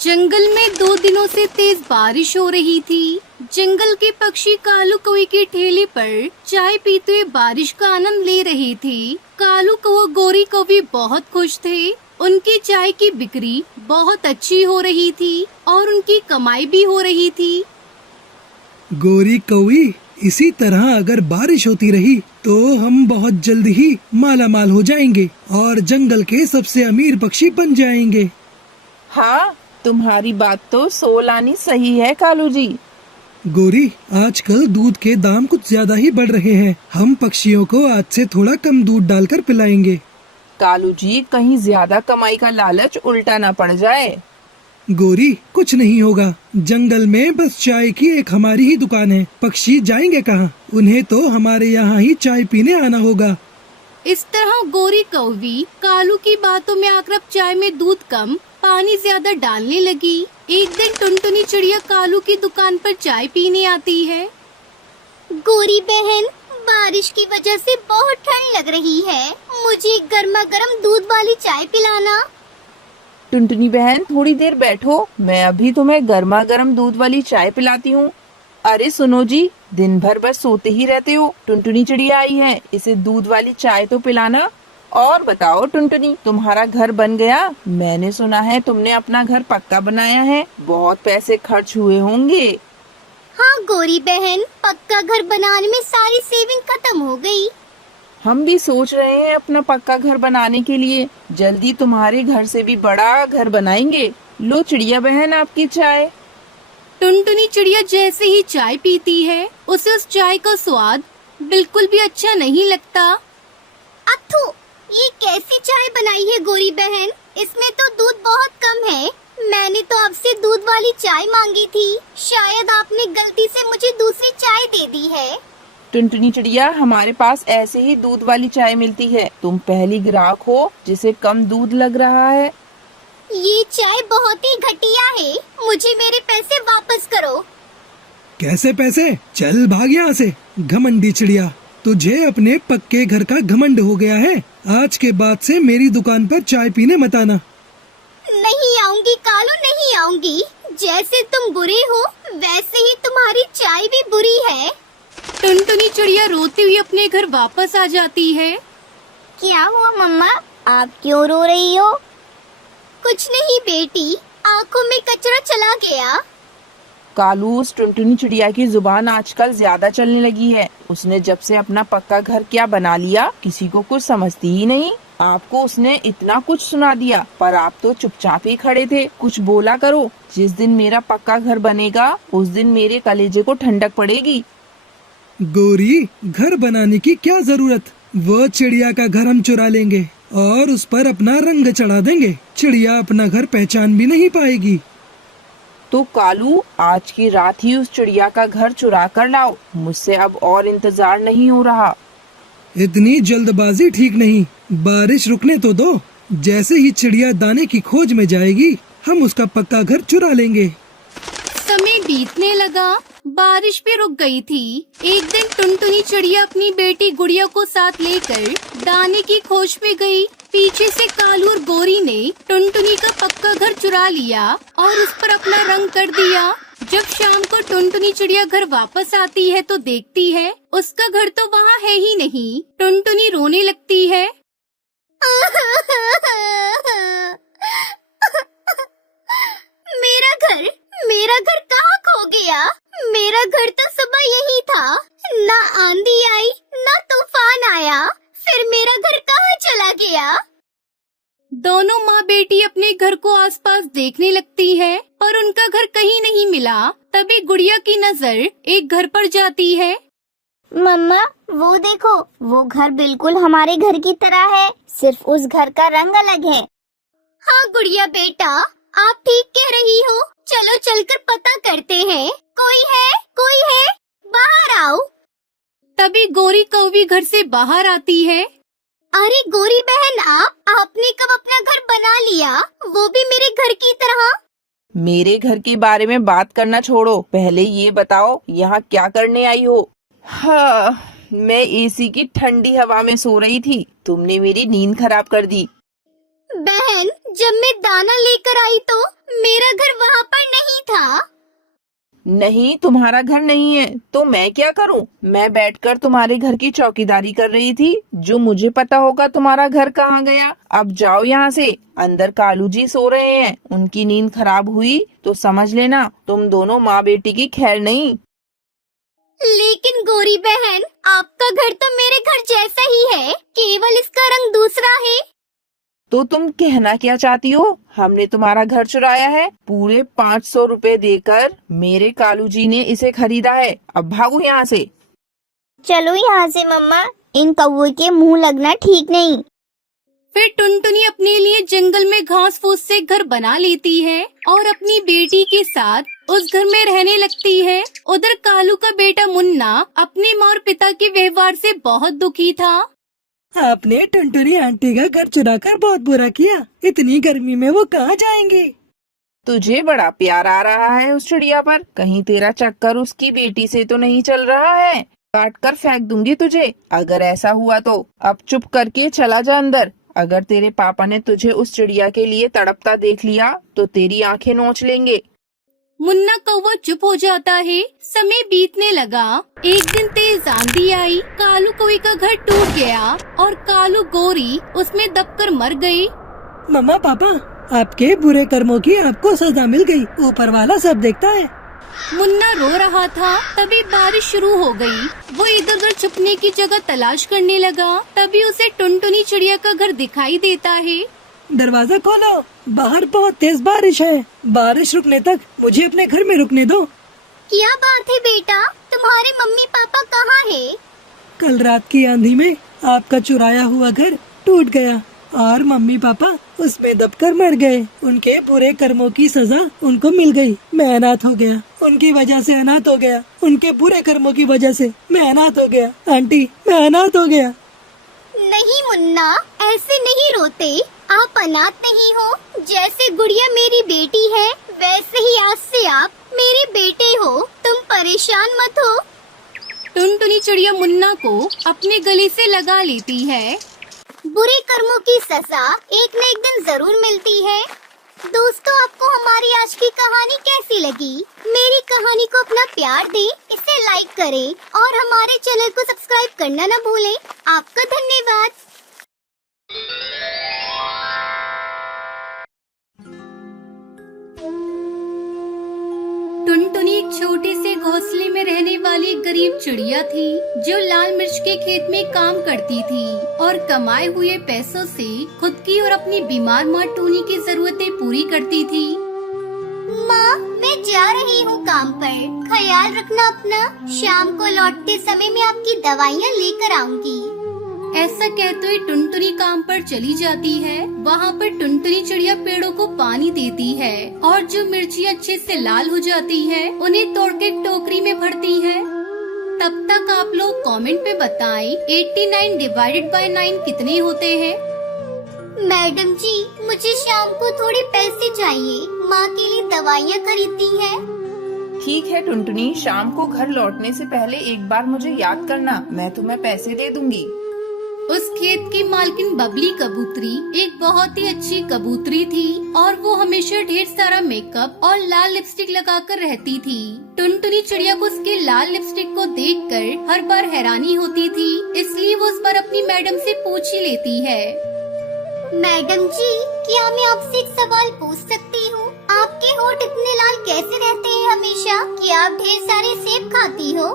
जंगल में 2 दिनों से तेज बारिश हो रही थी। जंगल के पक्षी कालू कौवे की ठेले पर चाय पीते हुए बारिश का आनंद ले रहे थे। कालू कौवा गोरी कौवी बहुत खुश थे। उनकी चाय की बिक्री बहुत अच्छी हो रही थी और उनकी कमाई भी हो रही थी। गोरी कौवी, इसी तरह अगर बारिश होती रही तो हम बहुत जल्द ही माला माल हो जाएंगे और जंगल के सबसे अमीर पक्षी बन जाएंगे। हाँ, तुम्हारी बात तो 16 आनी सही है कालू जी। गोरी, आजकल दूध के दाम कुछ ज्यादा ही बढ़ रहे हैं। हम पक्षियों को आज से थोड़ा कम दूध डालकर पिलाएंगे। कालू जी, कहीं ज्यादा कमाई का लालच उल्टा ना पड़ जाए। गोरी, कुछ नहीं होगा। जंगल में बस चाय की एक हमारी ही दुकान है। पक्षी जाएंगे कहाँ? उन्हें तो हमारे यहाँ ही चाय पीने आना होगा। इस तरह गोरी कौवी कालू की बातों में आकर अब चाय में दूध कम पानी ज्यादा डालने लगी। एक दिन टुनटुनी चिड़िया कालू की दुकान पर चाय पीने आती है। गोरी बहन, बारिश की वजह से बहुत ठंड लग रही है। मुझे गर्मा गर्म दूध वाली चाय पिलाना। टुनटुनी बहन, थोड़ी देर बैठो, मैं अभी तुम्हें गर्मा गर्म दूध वाली चाय पिलाती हूँ। अरे सुनो जी, दिन भर बस सोते ही रहते हो। टुनटुनी चिड़िया आई है, इसे दूध वाली चाय तो पिलाना। और बताओ टुनटुनी, तुम्हारा घर बन गया? मैंने सुना है तुमने अपना घर पक्का बनाया है। बहुत पैसे खर्च हुए होंगे। हाँ गोरी बहन, पक्का घर बनाने में सारी सेविंग खत्म हो गई। हम भी सोच रहे हैं अपना पक्का घर बनाने के लिए। जल्दी तुम्हारे घर से भी बड़ा घर बनाएंगे। लो चिड़िया बहन, आपकी चाय। टुनटुनी चिड़िया जैसे ही चाय पीती है, उसे उस चाय का स्वाद बिल्कुल भी अच्छा नहीं लगता। अथू, ये कैसी चाय बनाई है गोरी बहन? इसमें तो दूध बहुत कम है। मैंने तो आपसे दूध वाली चाय मांगी थी। शायद आपने गलती से मुझे दूसरी चाय दे दी है। टुनटुनी चिड़िया, हमारे पास ऐसे ही दूध वाली चाय मिलती है। तुम पहली ग्राहक हो जिसे कम दूध लग रहा है। ये चाय बहुत ही घटिया है। मुझे मेरे पैसे वापस करो। कैसे पैसे? चल भाग यहाँ से, घमंडी चिड़िया। तुझे अपने पक्के घर का घमंड हो गया है। आज के बाद से मेरी दुकान पर चाय पीने मत आना। नहीं आऊंगी कालू, नहीं आऊंगी। जैसे तुम बुरे हो वैसे ही तुम्हारी चाय भी बुरी है। टुनटुनी चिड़िया रोती हुई अपने घर वापस आ जाती है। क्या हुआ मम्मा, आप क्यों रो रही हो? कुछ नहीं बेटी, आंखों में कचरा चला गया। कालू, उस टुनटुनी चिड़िया की जुबान आजकल ज्यादा चलने लगी है। उसने जब से अपना पक्का घर क्या बना लिया, किसी को कुछ समझती ही नहीं। आपको उसने इतना कुछ सुना दिया, पर आप तो चुपचाप ही खड़े थे। कुछ बोला करो। जिस दिन मेरा पक्का घर बनेगा उस दिन मेरे कलेजे को ठंडक पड़ेगी। गोरी, घर बनाने की क्या जरूरत? वो चिड़िया का घर हम चुरा लेंगे और उस पर अपना रंग चढ़ा देंगे। चिड़िया अपना घर पहचान भी नहीं पाएगी। तो कालू, आज की रात ही उस चिड़िया का घर चुरा कर लाओ। मुझसे अब और इंतजार नहीं हो रहा। इतनी जल्दबाजी ठीक नहीं। बारिश रुकने तो दो। जैसे ही चिड़िया दाने की खोज में जाएगी, हम उसका पक्का घर चुरा लेंगे। समय बीतने लगा। बारिश भी रुक गई थी। एक दिन टुनटुनी चिड़िया अपनी बेटी गुड़िया को साथ लेकर दाने की खोज में गई। पीछे से कालू और गोरी ने टुनटुनी का पक्का घर चुरा लिया और उस पर अपना रंग कर दिया। जब शाम को टुनटुनी चिड़िया घर वापस आती है तो देखती है उसका घर तो वहाँ है ही नहीं। टुनटुनी रोने लगती है। मेरा घर कहाँ खो गया? मेरा घर तो सुबह यही था। ना आंधी आई, ना तूफान आया, फिर मेरा घर कहाँ चला गया? दोनों माँ बेटी अपने घर को आसपास देखने लगती है, पर उनका घर कहीं नहीं मिला। तभी गुड़िया की नजर एक घर पर जाती है। मम्मा, वो देखो, वो घर बिल्कुल हमारे घर की तरह है, सिर्फ उस घर का रंग अलग है। हाँ गुड़िया बेटा, आप ठीक कह रही हो। चलो चलकर पता करते हैं। कोई है, बाहर आओ। तभी गोरी कौवी घर से बाहर आती है। अरे गोरी बहन, आपने कब अपना घर बना लिया, वो भी मेरे घर की तरह? मेरे घर के बारे में बात करना छोड़ो, पहले ये बताओ यहाँ क्या करने आई हो? हाँ, मैं एसी की ठंडी हवा में सो रही थी। तुमने मेरी नींद खराब कर दी। बहन, जब मैं दाना लेकर आई तो मेरा घर वहाँ पर नहीं था। नहीं, तुम्हारा घर नहीं है तो मैं क्या करूं? मैं बैठकर तुम्हारे घर की चौकीदारी कर रही थी। जो मुझे पता होगा तुम्हारा घर कहाँ गया। अब जाओ यहाँ से। अंदर कालू जी सो रहे हैं, उनकी नींद खराब हुई तो समझ लेना तुम दोनों माँ बेटी की खैर नहीं। लेकिन गौरी बहन, आपका घर तो मेरे घर जैसा ही है, केवल इसका रंग दूसरा है। तो तुम कहना क्या चाहती हो? हमने तुम्हारा घर चुराया है। पूरे 500 रुपए देकर मेरे कालू जी ने इसे खरीदा है। अब भागो यहाँ से। चलो यहाँ से मम्मा, इन कौवे के मुंह लगना ठीक नहीं। फिर टुनटुनी अपने लिए जंगल में घास फूस से घर बना लेती है और अपनी बेटी के साथ उस घर में रहने लगती है। उधर कालू का बेटा मुन्ना अपनी माँ और पिता के व्यवहार से बहुत दुखी था। आपने टुनटुनी आंटी का घर चुराकर बहुत बुरा किया। इतनी गर्मी में वो कहाँ जाएंगी? तुझे बड़ा प्यार आ रहा है उस चिड़िया पर। कहीं तेरा चक्कर उसकी बेटी से तो नहीं चल रहा है? काट कर फेंक दूंगी तुझे अगर ऐसा हुआ तो। अब चुप करके चला जा अंदर। अगर तेरे पापा ने तुझे उस चिड़िया के लिए तड़पता देख लिया तो तेरी आंखें नोच लेंगे। मुन्ना कौवा चुप हो जाता है। समय बीतने लगा। एक दिन तेज आंधी आई, कालू कौवे का घर टूट गया और कालू गौरी उसमें दबकर मर गई। मम्मा पापा, आपके बुरे कर्मों की आपको सजा मिल गई। ऊपर वाला सब देखता है। मुन्ना रो रहा था। तभी बारिश शुरू हो गई। वो इधर उधर छुपने की जगह तलाश करने लगा। तभी उसे टुनटुनी चिड़िया का घर दिखाई देता है। दरवाजा खोलो, बाहर बहुत तेज बारिश है। बारिश रुकने तक मुझे अपने घर में रुकने दो। क्या बात है बेटा, तुम्हारे मम्मी पापा कहाँ है? कल रात की आंधी में आपका चुराया हुआ घर टूट गया और मम्मी पापा उसमें दबकर मर गए। उनके बुरे कर्मों की सजा उनको मिल गई। मैं अनाथ हो गया, उनकी वजह से अनाथ हो गया। उनके बुरे कर्मों की वजह से मैं अनाथ हो गया। आंटी, मैं अनाथ हो गया। नहीं मुन्ना, ऐसे नहीं रोते। आप अनाथ नहीं हो। जैसे गुड़िया मेरी बेटी है, वैसे ही आज से आप मेरे बेटे हो। तुम परेशान मत हो। टुनटुनी चिड़िया मुन्ना को अपने गले से लगा लेती है। बुरे कर्मों की सजा एक न एक दिन जरूर मिलती है। दोस्तों, आपको हमारी आज की कहानी कैसी लगी? मेरी कहानी को अपना प्यार दें, इसे लाइक करें और हमारे चैनल को सब्सक्राइब करना न भूलें। आपका धन्यवाद। टुनटुनी एक छोटे से घोंसले में रहने वाली एक गरीब चिड़िया थी जो लाल मिर्च के खेत में काम करती थी और कमाए हुए पैसों से खुद की और अपनी बीमार माँ टूनी की जरूरतें पूरी करती थी। माँ, मैं जा रही हूँ काम पर। ख्याल रखना अपना। शाम को लौटते समय मैं आपकी दवाइयाँ लेकर आऊंगी। ऐसा कहते हुए टुनटुनी काम पर चली जाती है। वहाँ पर टुनटुनी चिड़िया पेड़ों को पानी देती है और जो मिर्ची अच्छे से लाल हो जाती है उन्हें तोड़ के टोकरी में भरती है। तब तक आप लोग कमेंट पे बताएं 89 डिवाइडेड बाय 9 कितने होते हैं। मैडम जी, मुझे शाम को थोड़े पैसे चाहिए। माँ के लिए दवाइयाँ खरीदनी है। ठीक है टुनटुनी, शाम को घर लौटने से पहले एक बार मुझे याद करना, मैं तुम्हें पैसे दे दूंगी। उस खेत की मालकिन बबली कबूतरी एक बहुत ही अच्छी कबूतरी थी और वो हमेशा ढेर सारा मेकअप और लाल लिपस्टिक लगाकर रहती थी। टुनटुनी चिड़िया को उसके लाल लिपस्टिक को देखकर हर बार हैरानी होती थी, इसलिए वो उस पर अपनी मैडम से पूछ ही लेती है। मैडम जी, क्या मैं आपसे एक सवाल पूछ सकती हूँ? आपके होठ इतने लाल कैसे रहते हैं हमेशा? क्या आप ढेर सारे सेब खाती हो?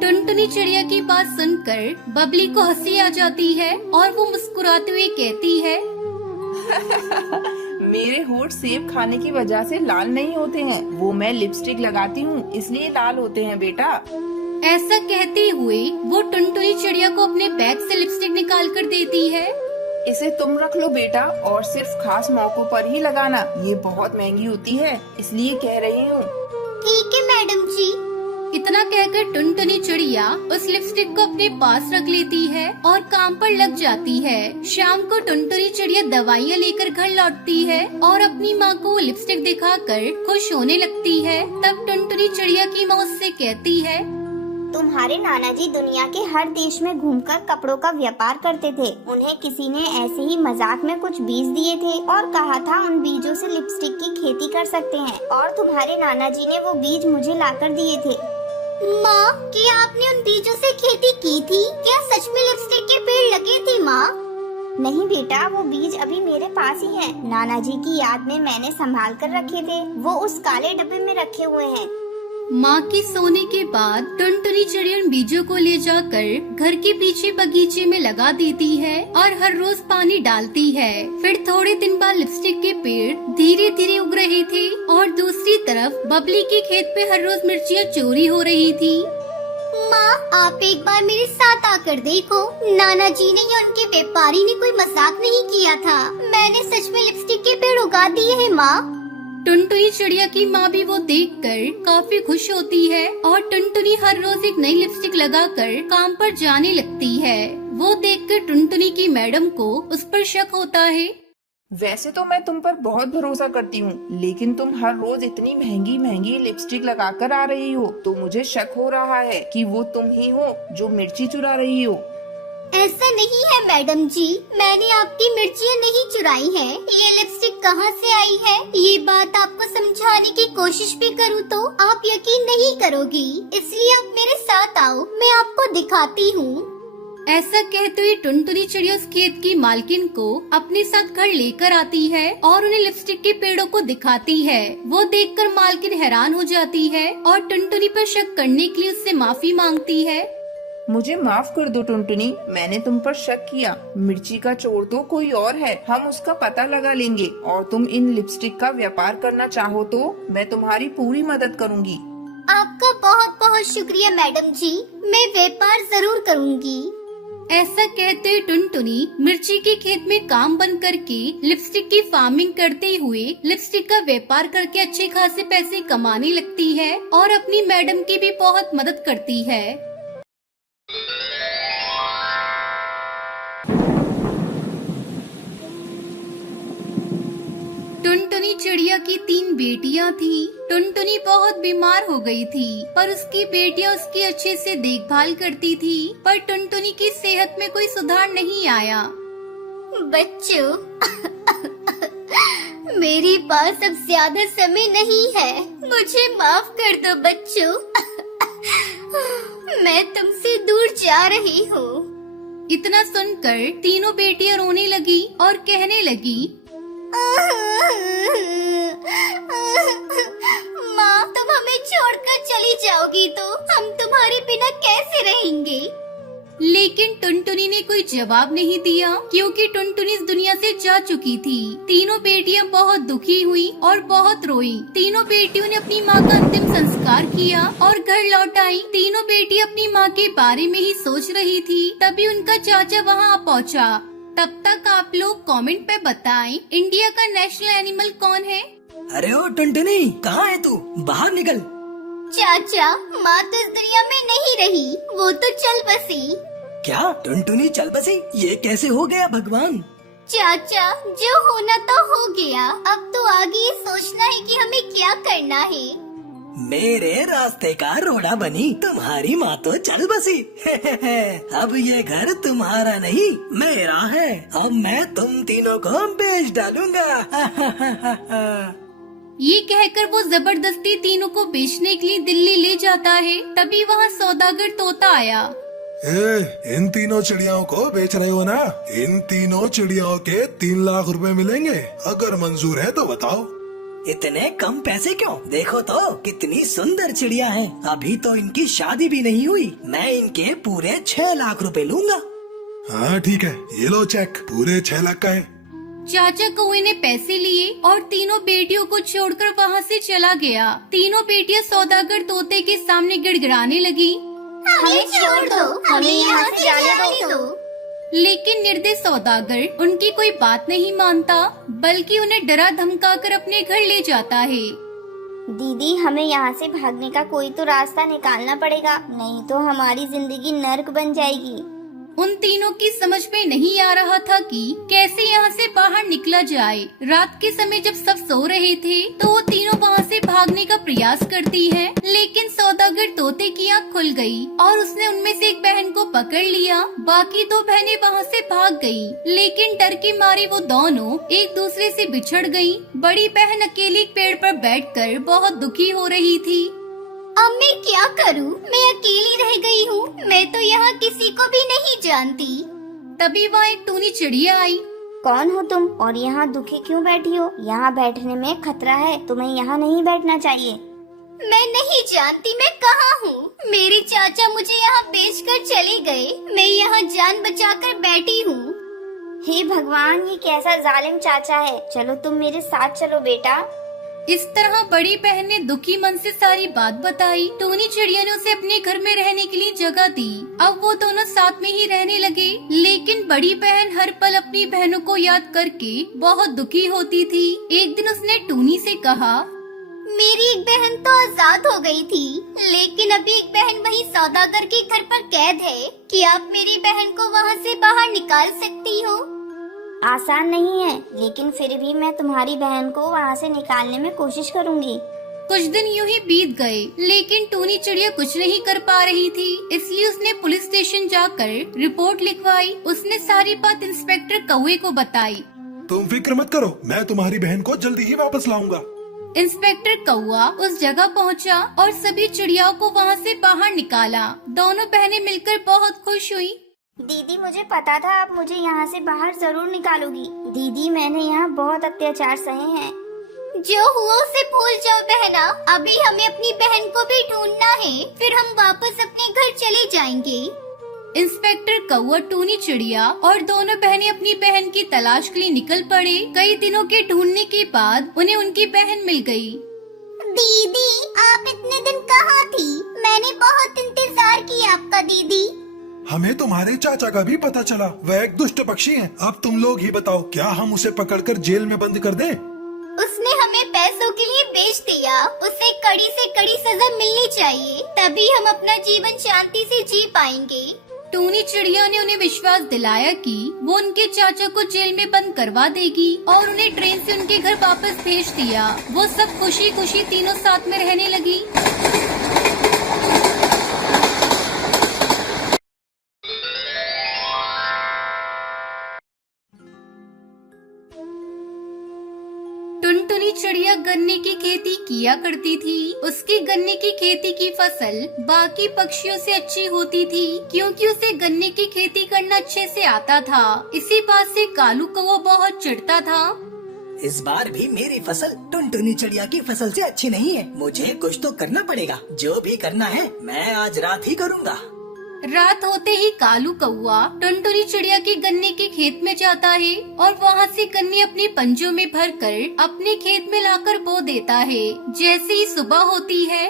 टुनटुनी चिड़िया की बात सुनकर बबली को हंसी आ जाती है और वो मुस्कुराते हुए कहती है मेरे होठ सेब खाने की वजह से लाल नहीं होते हैं, वो मैं लिपस्टिक लगाती हूँ इसलिए लाल होते हैं बेटा। ऐसा कहते हुए वो टुनटुनी चिड़िया को अपने बैग से लिपस्टिक निकाल कर देती है। इसे तुम रख लो बेटा और सिर्फ खास मौकों पर ही लगाना, ये बहुत महंगी होती है इसलिए कह रही हूँ। ठीक है मैडम जी। इतना कहकर टुनटुनी चिड़िया उस लिपस्टिक को अपने पास रख लेती है और काम पर लग जाती है। शाम को टुनटुनी चिड़िया दवाइयाँ लेकर घर लौटती है और अपनी माँ को वो लिपस्टिक दिखाकर खुश होने लगती है। तब टुनटुनी चिड़िया की माँ उससे कहती है, तुम्हारे नाना जी दुनिया के हर देश में घूमकर कपड़ों का व्यापार करते थे। उन्हें किसी ने ऐसे ही मजाक में कुछ बीज दिए थे और कहा था उन बीजों से लिपस्टिक की खेती कर सकते हैं, और तुम्हारे नाना जी ने वो बीज मुझे लाकर दिए थे। माँ, क्या आपने उन बीजों से खेती की थी? क्या सच में लिपस्टिक के पेड़ लगे थे माँ? नहीं बेटा, वो बीज अभी मेरे पास ही हैं। नाना जी की याद में मैंने संभाल कर रखे थे। वो उस काले डब्बे में रखे हुए हैं। माँ के सोने के बाद टुनटुनी चिड़िया उन बीजों को ले जाकर घर के पीछे बगीचे में लगा देती है और हर रोज पानी डालती है। फिर थोड़े दिन बाद लिपस्टिक के पेड़ धीरे धीरे उग रहे थे और दूसरी तरफ बबली के खेत पे हर रोज मिर्चियाँ चोरी हो रही थी। माँ, आप एक बार मेरे साथ आकर देखो। नाना जी ने या उनके व्यापारी ने कोई मजाक नहीं किया था। मैंने सच में लिपस्टिक के पेड़ उगा दिए हैं माँ। टुनटुनी चिड़िया की माँ भी वो देखकर काफी खुश होती है और टुनटुनी हर रोज एक नई लिपस्टिक लगाकर काम पर जाने लगती है। वो देखकर टुनटुनी की मैडम को उस पर शक होता है। वैसे तो मैं तुम पर बहुत भरोसा करती हूँ, लेकिन तुम हर रोज इतनी महंगी महंगी लिपस्टिक लगाकर आ रही हो, तो मुझे शक हो रहा है कि वो तुम ही हो जो मिर्ची चुरा रही हो। ऐसा नहीं है मैडम जी, मैंने आपकी मिर्चियाँ नहीं चुराई हैं। ये लिपस्टिक कहाँ से आई है, ये बात आपको समझाने की कोशिश भी करूँ तो आप यकीन नहीं करोगी। इसलिए आप मेरे साथ आओ, मैं आपको दिखाती हूँ। ऐसा कहते हुए टुनटुनी चिड़िया उस खेत की मालकिन को अपने साथ घर लेकर आती है और उन्हें लिपस्टिक के पेड़ों को दिखाती है। वो देखकर मालकिन हैरान हो जाती है और टुनटुनी पर शक करने के लिए उससे माफी मांगती है। मुझे माफ कर दो टुनटुनी, मैंने तुम पर शक किया। मिर्ची का चोर तो कोई और है, हम उसका पता लगा लेंगे। और तुम इन लिपस्टिक का व्यापार करना चाहो तो मैं तुम्हारी पूरी मदद करूँगी। आपका बहुत बहुत शुक्रिया मैडम जी, मैं व्यापार जरूर करूँगी। ऐसा कहते हुए टुनटुनी मिर्ची के खेत में काम बंद करके लिपस्टिक की फार्मिंग करते हुए लिपस्टिक का व्यापार करके अच्छे खासे पैसे कमाने लगती है और अपनी मैडम की भी बहुत मदद करती है। टुनटुनी चिड़िया की 3 बेटियां थी। टुनटुनी बहुत बीमार हो गई थी, पर उसकी बेटियां उसकी अच्छे से देखभाल करती थी, पर टुनटुनी की सेहत में कोई सुधार नहीं आया। बच्चों, मेरे पास अब ज्यादा समय नहीं है, मुझे माफ कर दो बच्चों। मैं तुमसे दूर जा रही हूँ। इतना सुनकर तीनों बेटियां रोने लगी और कहने लगी, माँ, तुम हमें छोड़कर चली जाओगी तो हम तुम्हारे बिना कैसे रहेंगे? लेकिन टुनटुनी ने कोई जवाब नहीं दिया, क्योंकि टुनटुनी इस दुनिया से जा चुकी थी। तीनों बेटियां बहुत दुखी हुई और बहुत रोई। तीनों बेटियों ने अपनी माँ का अंतिम संस्कार किया और घर लौट आई। तीनों बेटियां अपनी माँ के बारे में ही सोच रही थी, तभी उनका चाचा वहाँ आ पहुँचा। तब तक आप लोग कमेंट पे बताएं, इंडिया का नेशनल एनिमल कौन है? अरे ओ टुनटुनी, कहाँ है तू? बाहर निकल। चाचा, माँ तो इस दुनिया में नहीं रही, वो तो चल बसी। क्या टुनटुनी चल बसी? ये कैसे हो गया भगवान? चाचा, जो होना तो हो गया, अब तो आगे ये सोचना है कि हमें क्या करना है। मेरे रास्ते का रोड़ा बनी तुम्हारी माँ तो चल बसी। अब ये घर तुम्हारा नहीं मेरा है। अब मैं तुम तीनों को बेच डालूंगा। ये कहकर वो जबरदस्ती तीनों को बेचने के लिए दिल्ली ले जाता है। तभी वहाँ सौदागर तोता आया। इन तीनों चिड़ियाओं को बेच रहे हो ना? इन तीनों चिड़ियाओं के 3 लाख रुपए मिलेंगे, अगर मंजूर है तो बताओ। इतने कम पैसे क्यों? देखो तो कितनी सुंदर चिड़िया हैं। अभी तो इनकी शादी भी नहीं हुई। मैं इनके पूरे 6 लाख रुपए लूंगा। हाँ ठीक है, ये लो चेक, पूरे 6 लाख का है। चाचा कौए ने पैसे लिए और तीनों बेटियों को छोड़कर वहाँ से चला गया। तीनों बेटियां सौदागर तोते के सामने गिड़गिड़ाने लगी। हमें छोड़ दो, हमें यहाँ से जाने दो। लेकिन निर्दय सौदागर उनकी कोई बात नहीं मानता, बल्कि उन्हें डरा धमकाकर अपने घर ले जाता है। दीदी, हमें यहाँ से भागने का कोई तो रास्ता निकालना पड़ेगा, नहीं तो हमारी जिंदगी नर्क बन जाएगी। उन तीनों की समझ में नहीं आ रहा था कि कैसे यहाँ से बाहर निकला जाए। रात के समय जब सब सो रहे थे तो वो तीनों वहाँ से भागने का प्रयास करती है, लेकिन सौदागर तोते की आँख खुल गई और उसने उनमें से एक बहन को पकड़ लिया। बाकी दो बहनें वहाँ से भाग गई, लेकिन डर के मारे वो दोनों एक दूसरे से बिछड़ गई। बड़ी बहन अकेली एक पेड़ पर बैठकर बहुत दुखी हो रही थी। अब मैं क्या करूं? मैं अकेली रह गई हूँ। मैं तो यहाँ किसी को भी नहीं जानती। तभी वहाँ एक टूनी चिड़िया आई। कौन हो तुम और यहाँ दुखी क्यों बैठी हो? यहाँ बैठने में खतरा है, तुम्हें यहाँ नहीं बैठना चाहिए। मैं नहीं जानती मैं कहाँ हूँ। मेरे चाचा मुझे यहाँ बेचकर चले गए। मैं यहाँ जान बचाकर बैठी हूँ। हे भगवान, ये कैसा जालिम चाचा है। चलो तुम मेरे साथ चलो बेटा। इस तरह बड़ी बहन ने दुखी मन से सारी बात बताई। टूनी चिड़िया ने उसे अपने घर में रहने के लिए जगह दी। अब वो दोनों साथ में ही रहने लगे, लेकिन बड़ी बहन हर पल अपनी बहनों को याद करके बहुत दुखी होती थी। एक दिन उसने टूनी से कहा, मेरी एक बहन तो आजाद हो गई थी, लेकिन अभी एक बहन वही सौदागर के घर पर कैद है। कि आप मेरी बहन को वहाँ से बाहर निकाल सकती हो? आसान नहीं है, लेकिन फिर भी मैं तुम्हारी बहन को वहाँ से निकालने में कोशिश करूँगी। कुछ दिन यूं ही बीत गए, लेकिन टूनी चिड़िया कुछ नहीं कर पा रही थी। इसलिए उसने पुलिस स्टेशन जाकर रिपोर्ट लिखवाई। उसने सारी बात इंस्पेक्टर कौवे को बताई। तुम फिक्र मत करो, मैं तुम्हारी बहन को जल्दी ही वापस लाऊंगा। इंस्पेक्टर कौवा उस जगह पहुंचा और सभी चिड़ियाओं को वहां से बाहर निकाला। दोनों बहनें मिलकर बहुत खुश हुई। दीदी, मुझे पता था आप मुझे यहाँ से बाहर जरूर निकालोगी। दीदी, मैंने यहाँ बहुत अत्याचार सहे हैं। जो हुआ उसे भूल जाओ बहना। अभी हमें अपनी बहन को भी ढूंढना है, फिर हम वापस अपने घर चले जाएंगे। इंस्पेक्टर कौवा, टूनी चिड़िया और दोनों बहनें अपनी बहन की तलाश के लिए निकल पड़े। कई दिनों के ढूंढने के बाद उन्हें उनकी बहन मिल गई। दीदी, आप इतने दिन कहाँ थी? मैंने बहुत इंतजार किया आपका दीदी। हमें तुम्हारे चाचा का भी पता चला, वह एक दुष्ट पक्षी है। अब तुम लोग ही बताओ, क्या हम उसे पकड़कर जेल में बंद कर दें? उसने हमें पैसों के लिए बेच दिया। उसे कड़ी से कड़ी सजा मिलनी चाहिए, तभी हम अपना जीवन शांति से जी पाएंगे। टूनी चिड़िया ने उन्हें विश्वास दिलाया कि वो उनके चाचा को जेल में बंद करवा देगी और उन्हें ट्रेन से उनके घर वापस भेज दिया। वो सब खुशी खुशी तीनों साथ में रहने लगी। टुनटुनी चिड़िया गन्ने की खेती किया करती थी। उसकी गन्ने की खेती की फसल बाकी पक्षियों से अच्छी होती थी, क्योंकि उसे गन्ने की खेती करना अच्छे से आता था। इसी बात से कालू कौवा बहुत चिढ़ता था। इस बार भी मेरी फसल टुनटुनी चिड़िया की फसल से अच्छी नहीं है। मुझे कुछ तो करना पड़ेगा। जो भी करना है मैं आज रात ही करूँगा। रात होते ही कालू कौवा टुनटुनी चिड़िया के गन्ने के खेत में जाता है और वहाँ से गन्ने अपने पंजों में भरकर अपने खेत में लाकर बो देता है। जैसे ही सुबह होती है,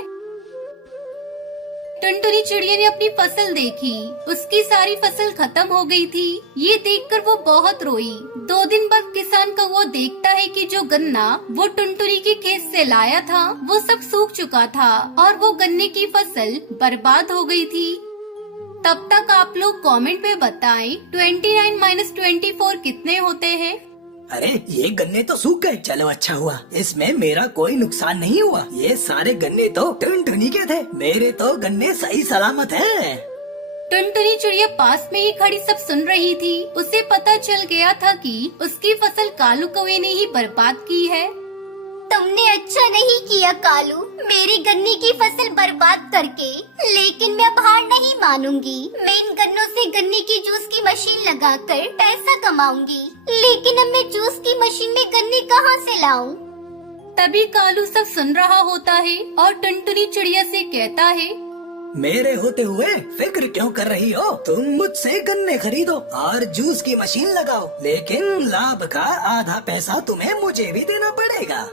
टुनटुनी चिड़िया ने अपनी फसल देखी। उसकी सारी फसल खत्म हो गई थी। ये देखकर वो बहुत रोई। 2 दिन बाद किसान कौवा देखता है कि जो गन्ना वो टुनटुनी के खेत से लाया था वो सब सूख चुका था और वो गन्ने की फसल बर्बाद हो गई थी। तब तक आप लोग कमेंट में बताएं 29 - 24 कितने होते हैं। अरे ये गन्ने तो सूख गए। चलो अच्छा हुआ, इसमें मेरा कोई नुकसान नहीं हुआ। ये सारे गन्ने तो टुनटुनी के थे। मेरे तो गन्ने सही सलामत है। टुनटुनी चिड़िया पास में ही खड़ी सब सुन रही थी। उसे पता चल गया था कि उसकी फसल कालू कौवे ने ही बर्बाद की है। तुमने अच्छा नहीं किया कालू, मेरी गन्ने की फसल बर्बाद करके। लेकिन मैं अब हार नहीं मानूंगी। मैं इन गन्नों से गन्ने की जूस की मशीन लगाकर पैसा कमाऊंगी। लेकिन अब मैं जूस की मशीन में गन्ने कहाँ से लाऊं? तभी कालू सब सुन रहा होता है और टुनटुनी चिड़िया से कहता है, मेरे होते हुए फिक्र क्यों कर रही हो? तुम मुझसे गन्ने खरीदो और जूस की मशीन लगाओ, लेकिन लाभ का आधा पैसा तुम्हें मुझे भी देना पड़ेगा।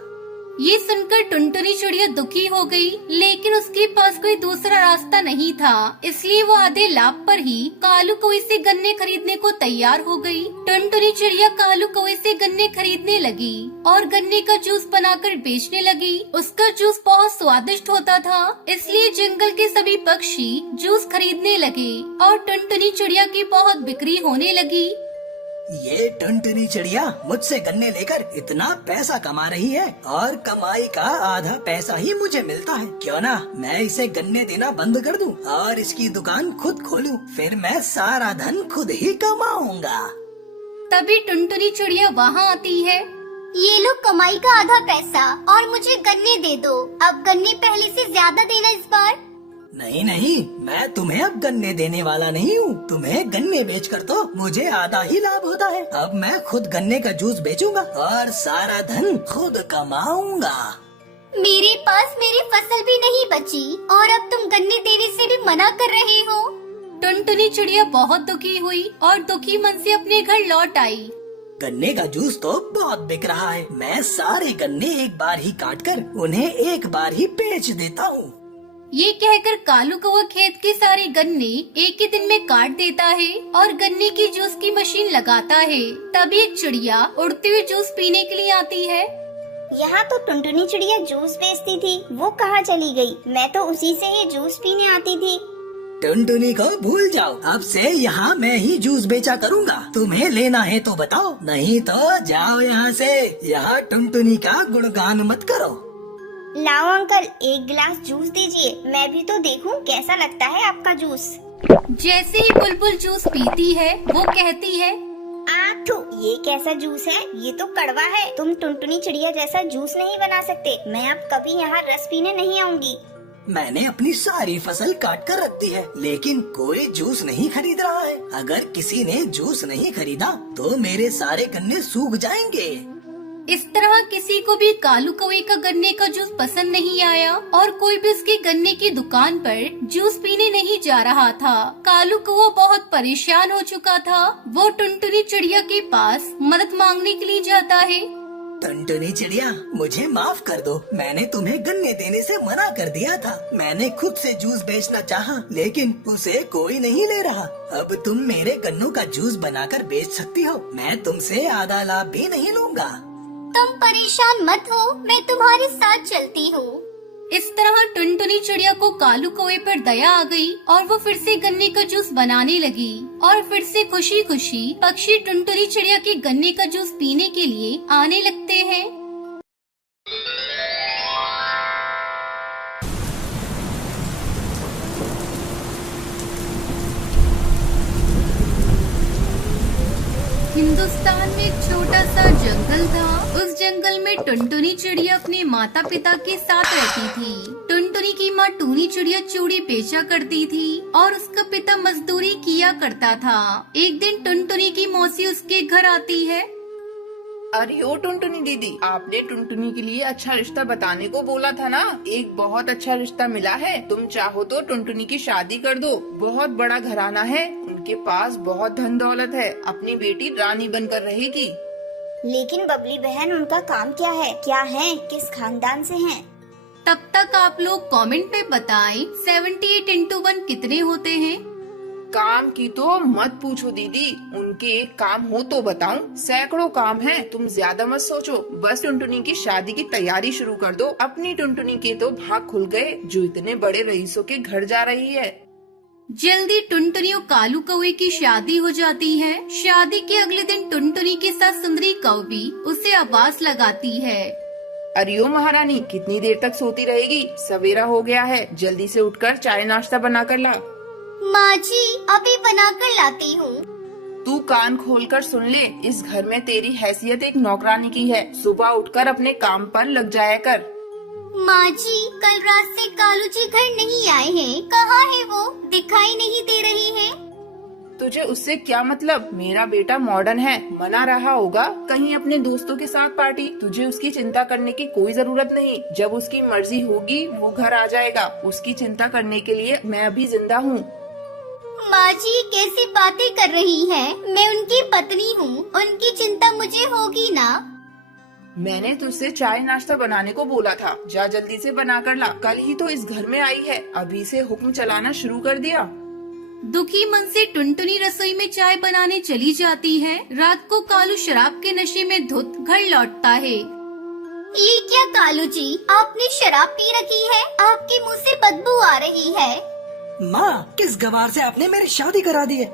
ये सुनकर टुनटुनी चिड़िया दुखी हो गई, लेकिन उसके पास कोई दूसरा रास्ता नहीं था, इसलिए वो आधे लाभ पर ही कालू कौवे से गन्ने खरीदने को तैयार हो गई। टुनटुनी चिड़िया कालू कौवे से गन्ने खरीदने लगी और गन्ने का जूस बनाकर बेचने लगी। उसका जूस बहुत स्वादिष्ट होता था, इसलिए जंगल के सभी पक्षी जूस खरीदने लगे और टुनटुनी चिड़िया की बहुत बिक्री होने लगी। ये टुनटुनी चिड़िया मुझसे गन्ने लेकर इतना पैसा कमा रही है और कमाई का आधा पैसा ही मुझे मिलता है। क्यों ना मैं इसे गन्ने देना बंद कर दूं और इसकी दुकान खुद खोलूं, फिर मैं सारा धन खुद ही कमाऊंगा। तभी टुनटुनी चिड़िया वहाँ आती है। ये लो कमाई का आधा पैसा और मुझे गन्ने दे दो। अब गन्ने पहले से ज्यादा देना इस बार। नहीं नहीं, मैं तुम्हें अब गन्ने देने वाला नहीं हूँ। तुम्हें गन्ने बेचकर तो मुझे आधा ही लाभ होता है। अब मैं खुद गन्ने का जूस बेचूंगा और सारा धन खुद कमाऊंगा। मेरे पास मेरी फसल भी नहीं बची और अब तुम गन्ने देने से भी मना कर रहे हो। टुनटुनी चिड़िया बहुत दुखी हुई और दुखी मन से अपने घर लौट आई। गन्ने का जूस तो बहुत बिक रहा है। मैं सारे गन्ने एक बार ही काटकर उन्हें एक बार ही बेच देता हूँ। ये कहकर कालू कौवा खेत के सारे गन्ने एक ही दिन में काट देता है और गन्ने की जूस की मशीन लगाता है। तभी एक चिड़िया उड़ते हुए जूस पीने के लिए आती है। यहाँ तो टुनटुनी चिड़िया जूस बेचती थी, वो कहाँ चली गई? मैं तो उसी से ही जूस पीने आती थी। टुनटुनी को भूल जाओ, अब से यहाँ मैं ही जूस बेचा करूँगा। तुम्हें लेना है तो बताओ, नहीं तो जाओ यहाँ से। यहाँ टुनटुनी का गुणगान मत करो। लाओ अंकल, एक गिलास जूस दीजिए, मैं भी तो देखूं कैसा लगता है आपका जूस। जैसे ही बुलबुल जूस पीती है, वो कहती है, आथू, ये कैसा जूस है? ये तो कड़वा है। तुम टुनटुनी चिड़िया जैसा जूस नहीं बना सकते। मैं अब कभी यहाँ रस पीने नहीं आऊंगी। मैंने अपनी सारी फसल काट कर रख दी है, लेकिन कोई जूस नहीं खरीद रहा है। अगर किसी ने जूस नहीं खरीदा तो मेरे सारे गन्ने सूख जाएंगे। इस तरह किसी को भी कालू कौवे का गन्ने का जूस पसंद नहीं आया और कोई भी उसकी गन्ने की दुकान पर जूस पीने नहीं जा रहा था। कालू कौवा बहुत परेशान हो चुका था। वो टुनटुनी चिड़िया के पास मदद मांगने के लिए जाता है। टुनटुनी चिड़िया, मुझे माफ कर दो। मैंने तुम्हें गन्ने देने से मना कर दिया था। मैंने खुद से जूस बेचना चाहा, लेकिन उसे कोई नहीं ले रहा। अब तुम मेरे गन्नों का जूस बनाकर बेच सकती हो। मैं तुमसे आधा लाभ भी नहीं लूंगा। तुम परेशान मत हो, मैं तुम्हारे साथ चलती हूँ। इस तरह टुनटुनी चिड़िया को कालू कौवे पर दया आ गई और वो फिर से गन्ने का जूस बनाने लगी और फिर से खुशी खुशी पक्षी टुनटुनी चिड़िया के गन्ने का जूस पीने के लिए आने लगते हैं। हिंदुस्तान में एक छोटा सा जंगल था। उस जंगल में टुनटुनी चिड़िया अपने माता पिता के साथ रहती थी। टुनटुनी की माँ टूनी चिड़िया चूड़ी बेचा करती थी और उसका पिता मजदूरी किया करता था। एक दिन टुनटुनी की मौसी उसके घर आती है। अरे ओ टुनटुनी दीदी, आपने टुनटुनी के लिए अच्छा रिश्ता बताने को बोला था ना। एक बहुत अच्छा रिश्ता मिला है। तुम चाहो तो टुनटुनी की शादी कर दो। बहुत बड़ा घराना है, उनके पास बहुत धन दौलत है। अपनी बेटी रानी बनकर रहेगी। लेकिन बबली बहन, उनका काम क्या है? क्या है? किस खानदान से हैं? तब तक आप लोग कमेंट में बताएं 78 into 1 कितने होते हैं। काम की तो मत पूछो दीदी, उनके एक काम हो तो बताऊं, सैकड़ों काम हैं। तुम ज्यादा मत सोचो, बस टुनटुनी की शादी की तैयारी शुरू कर दो। अपनी टुनटुनी के तो भाग खुल गए, जो इतने बड़े रईसों के घर जा रही है। जल्दी टुनटुनी और कालू कौवे की शादी हो जाती है। शादी के अगले दिन टुनटुनी के साथ सुंदरी कौवी उसे आवाज लगाती है। अरे ओ महारानी, कितनी देर तक सोती रहेगी? सवेरा हो गया है, जल्दी से उठकर चाय नाश्ता बना कर ला। माँ जी, अभी बना कर लाती हूँ। तू कान खोलकर सुन ले, इस घर में तेरी हैसियत एक नौकरानी की है। सुबह उठकर अपने काम पर लग जाया कर। माँ जी, कल रात से कालू जी घर नहीं आए हैं। कहाँ है वो? दिखाई नहीं दे रही है। तुझे उससे क्या मतलब? मेरा बेटा मॉडर्न है, मना रहा होगा कहीं अपने दोस्तों के साथ पार्टी। तुझे उसकी चिंता करने की कोई जरूरत नहीं। जब उसकी मर्जी होगी वो घर आ जाएगा। उसकी चिंता करने के लिए मैं अभी जिंदा हूँ। माँ जी, कैसी बातें कर रही हैं? मैं उनकी पत्नी हूँ, उनकी चिंता मुझे होगी ना। मैंने तुझसे चाय नाश्ता बनाने को बोला था, जा जल्दी से बना कर ला। कल ही तो इस घर में आई है, अभी से हुक्म चलाना शुरू कर दिया। दुखी मन से टुनटुनी रसोई में चाय बनाने चली जाती है। रात को कालू शराब के नशे में धुत घर लौटता है। ये क्या कालू जी, आपने शराब पी रखी है? आपके मुंह से बदबू आ रही है। माँ, किस गवार से आपने मेरी शादी करा दी है?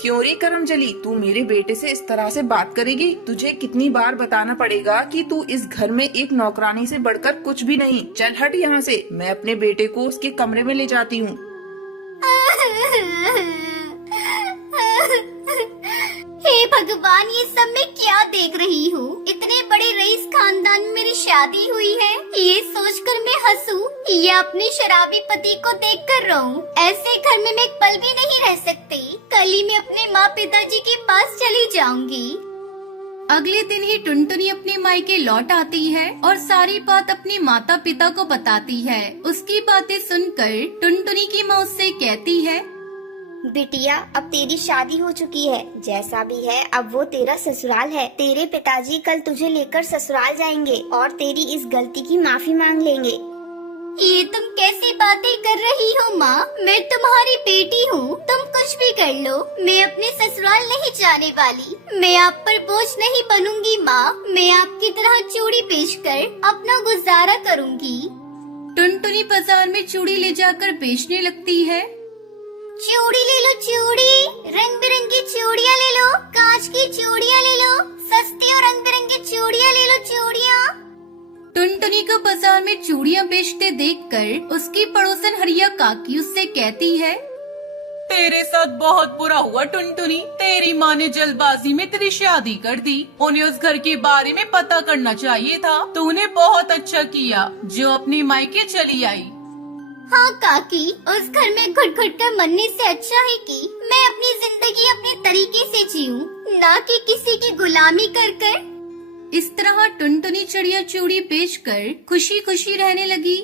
क्यों रे करमजली, तू मेरे बेटे से इस तरह से बात करेगी? तुझे कितनी बार बताना पड़ेगा कि तू इस घर में एक नौकरानी से बढ़कर कुछ भी नहीं। चल हट यहाँ से, मैं अपने बेटे को उसके कमरे में ले जाती हूँ। हे भगवान, ये सब मैं क्या देख रही हूँ? इतने बड़े रईस खानदान में मेरी शादी हुई है, ये सोचकर मैं हंसूं या अपने शराबी पति को देखकर रोऊं? ऐसे घर में मैं एक पल भी नहीं रह सकती। कल ही मैं अपने माँ पिताजी के पास चली जाऊंगी। अगले दिन ही टुनटुनी अपने मायके लौट आती है और सारी बात अपने माता पिता को बताती है। उसकी बातें सुनकर टुनटुनी की माँ उससे कहती है, बिटिया, अब तेरी शादी हो चुकी है, जैसा भी है अब वो तेरा ससुराल है। तेरे पिताजी कल तुझे लेकर ससुराल जाएंगे और तेरी इस गलती की माफी मांग लेंगे। ये तुम कैसी बातें कर रही हो माँ? मैं तुम्हारी बेटी हूँ, तुम कुछ भी कर लो, मैं अपने ससुराल नहीं जाने वाली। मैं आप पर बोझ नहीं बनूंगी माँ, मैं आपकी तरह चूड़ी बेचकर अपना गुजारा करूँगी। टुनटुनी बाजार में चूड़ी ले जाकर बेचने लगती है। चूड़ी ले लो, चूड़ी, रंग बिरंगी चूड़ियाँ ले लो, कांच की चूड़ियाँ ले लो, सस्ती और रंग बिरंगी चूड़ियाँ ले लो, चूड़ियाँ। टुनटुनी को बाजार में चूड़ियाँ बेचते देखकर उसकी पड़ोसन हरिया काकी उससे कहती है, तेरे साथ बहुत बुरा हुआ टुनटुनी। तेरी माँ ने जल्दबाजी में तेरी शादी कर दी। उन्हें उस घर के बारे में पता करना चाहिए था। तूने बहुत अच्छा किया जो अपनी मायके चली आई। हाँ काकी, उस घर में घुट घुट कर मरने से अच्छा है कि मैं अपनी जिंदगी अपने तरीके से जीऊं, ना कि किसी की गुलामी कर कर। इस तरह टुनटुनी चिड़िया चूड़ी बेचकर खुशी खुशी रहने लगी।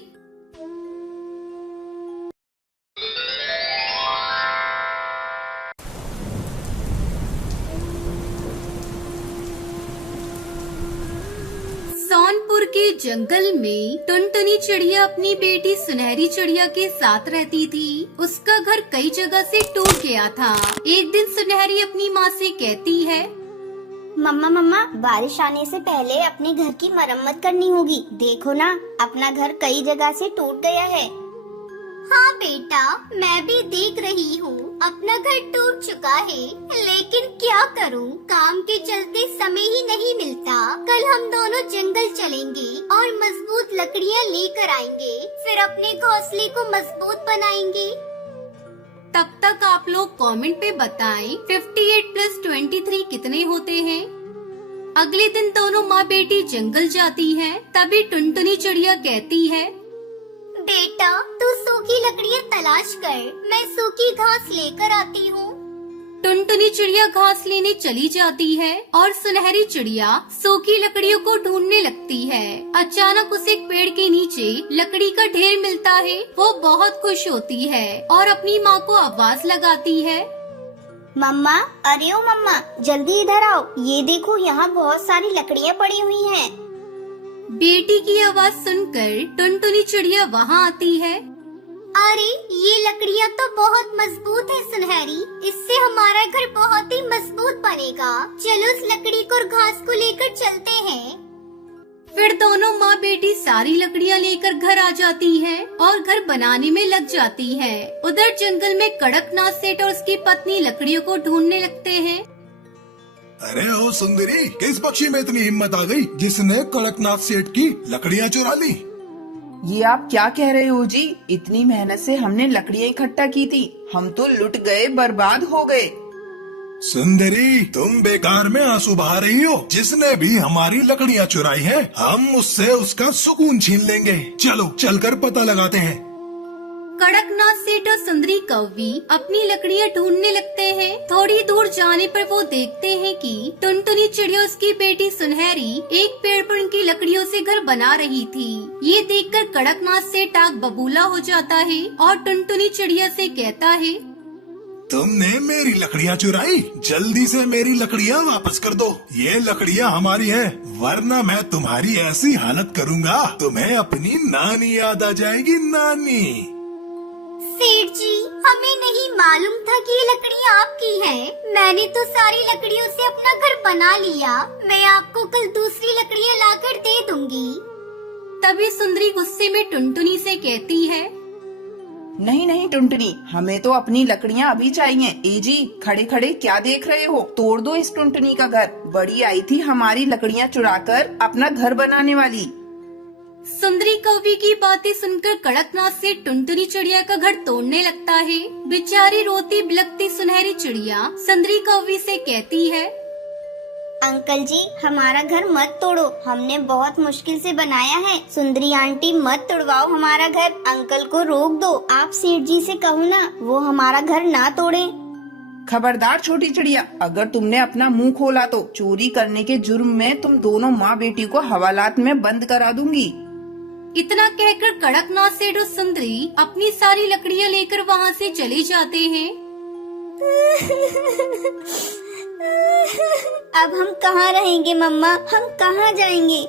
सोनपुर के जंगल में टुनटुनी चिड़िया अपनी बेटी सुनहरी चिड़िया के साथ रहती थी। उसका घर कई जगह से टूट गया था। एक दिन सुनहरी अपनी माँ से कहती है, मम्मा मम्मा, बारिश आने से पहले अपने घर की मरम्मत करनी होगी। देखो ना, अपना घर कई जगह से टूट गया है। हाँ बेटा, मैं भी देख रही हूँ, अपना घर टूट चुका है, लेकिन क्या करूँ, काम के चलते समय ही नहीं मिलता। कल हम दोनों जंगल चलेंगे और मजबूत लकड़ियाँ लेकर आएंगे, फिर अपने घोंसले को मजबूत बनाएंगे। तब तक आप लोग कमेंट पे बताएं 58 + 23 कितने होते हैं। अगले दिन दोनों माँ बेटी जंगल जाती हैं। तभी टुनटुनी चिड़िया कहती है, बेटा, तू सूखी लकड़ियाँ तलाश कर, मैं सूखी घास लेकर आती हूँ। टुनटुनी चिड़िया घास लेने चली जाती है और सुनहरी चिड़िया सूखी लकड़ियों को ढूंढने लगती है। अचानक उसे एक पेड़ के नीचे लकड़ी का ढेर मिलता है। वो बहुत खुश होती है और अपनी माँ को आवाज लगाती है, मम्मा, अरे ओ मम्मा, जल्दी इधर आओ, ये देखो यहाँ बहुत सारी लकड़ियाँ पड़ी हुई हैं। बेटी की आवाज सुनकर टुनटुनी चिड़िया वहाँ आती है। अरे, ये लकड़ियाँ तो बहुत मजबूत है सुनहरी, इससे हमारा घर बहुत ही मजबूत बनेगा। चलो उस लकड़ी को और घास को लेकर चलते हैं। फिर दोनों माँ बेटी सारी लकड़ियाँ लेकर घर आ जाती हैं और घर बनाने में लग जाती हैं। उधर जंगल में कड़कनाथ सेठ और उसकी पत्नी लकड़ियों को ढूंढने लगते हैं। अरे ओ सुंदरी, किस पक्षी में इतनी हिम्मत आ गई जिसने कड़कनाथ सेठ की लकड़ियाँ चुरा ली? ये आप क्या कह रहे हो जी? इतनी मेहनत से हमने लकड़ियाँ इकट्ठा की थी, हम तो लुट गए, बर्बाद हो गए। सुंदरी, तुम बेकार में आंसू बहा रही हो। जिसने भी हमारी लकड़ियाँ चुराई हैं, हम उससे उसका सुकून छीन लेंगे। चलो चलकर पता लगाते हैं। कड़कनाथ सेठ और सुंदरी कौवी अपनी लकड़ियाँ ढूंढने लगते हैं। थोड़ी दूर जाने पर वो देखते हैं कि टुनटुनी चिड़िया उसकी बेटी सुनहरी एक पेड़ पर उनकी लकड़ियों से घर बना रही थी। ये देखकर कड़कनाथ सेठ आग बबूला हो जाता है और टुनटुनी चिड़िया से कहता है, तुमने मेरी लकड़ियाँ चुराई, जल्दी से मेरी लकड़ियाँ वापस कर दो। ये लकड़ियाँ हमारी हैं, वरना मैं तुम्हारी ऐसी हालत करूँगा तुम्हें अपनी नानी याद आ जाएगी। नानी। सेठ जी, हमें नहीं मालूम था कि ये लकड़ियाँ आपकी हैं। मैंने तो सारी लकड़ियों से अपना घर बना लिया। मैं आपको कल दूसरी लकड़ियाँ लाकर दे दूंगी। तभी सुंदरी गुस्से में टुनटुनी से कहती है, नहीं नहीं टुनटुनी, हमें तो अपनी लकड़ियाँ अभी चाहिए। ए जी, खड़े खड़े क्या देख रहे हो? तोड़ दो इस टुनटुनी का घर। बड़ी आई थी हमारी लकड़ियाँ चुराकर अपना घर बनाने वाली। सुंदरी कौवी की बातें सुनकर कड़कनाथ से टुनटुनी चिड़िया का घर तोड़ने लगता है। बेचारी रोती बिलखती सुनहरी चिड़िया सुंदरी कौवी से कहती है, अंकल जी, हमारा घर मत तोड़ो, हमने बहुत मुश्किल से बनाया है। सुंदरी आंटी, मत तोड़वाओ हमारा घर, अंकल को रोक दो। आप सेठ जी से कहो ना, वो हमारा घर ना तोड़े। खबरदार छोटी चिड़िया, अगर तुमने अपना मुंह खोला तो चोरी करने के जुर्म में तुम दोनों माँ बेटी को हवालात में बंद करा दूंगी। इतना कहकर कड़कनाथ सेठ और सुंदरी अपनी सारी लकड़ियाँ लेकर वहाँ से चले जाते हैं। अब हम कहाँ रहेंगे मम्मा, हम कहाँ जाएंगे?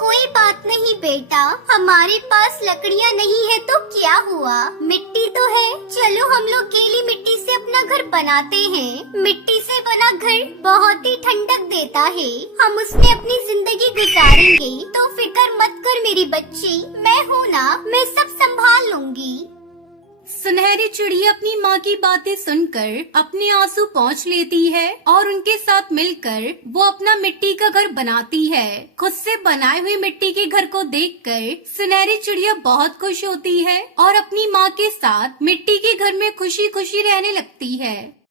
कोई बात नहीं बेटा, हमारे पास लकड़ियाँ नहीं है तो क्या हुआ, मिट्टी तो है। चलो हम लोग गीली मिट्टी से अपना घर बनाते हैं। मिट्टी से बना घर बहुत ही ठंडक देता है, हम उसमें अपनी जिंदगी गुजारेंगे। तो फिक्र मत कर मेरी बच्ची, मैं हूँ ना, मैं सब संभाल लूंगी। सुनहरी चिड़िया अपनी माँ की बातें सुनकर अपने आंसू पोंछ लेती है और उनके साथ मिलकर वो अपना मिट्टी का घर बनाती है। खुद से बनाए हुए मिट्टी के घर को देखकर सुनहरी चिड़िया बहुत खुश होती है और अपनी माँ के साथ मिट्टी के घर में खुशी खुशी रहने लगती है।